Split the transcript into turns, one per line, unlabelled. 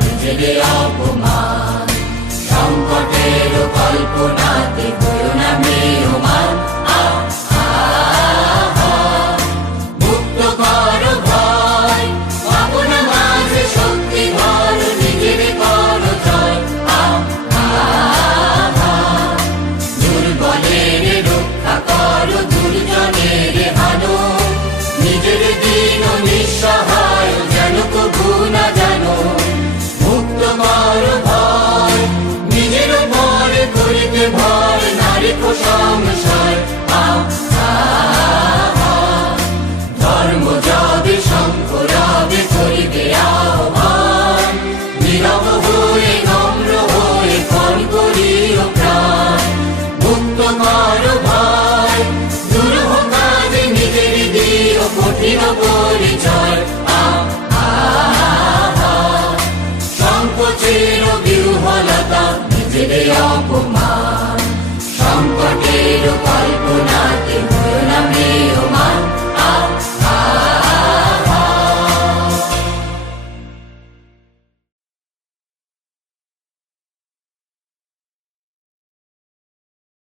নিজেরে অপমান সংকটের কল্পনাতে হইও না মেয়মান মুক্ত করো ভয় আপনা মাঝে শক্তি ধর নিজের করো জয়। দুর্বলের রক্ষা করো দুর্জনের হানো নিজের দিন নিঃসহায় দিও পরিচয়। সংকোচের বিহলতা নিজের অপমান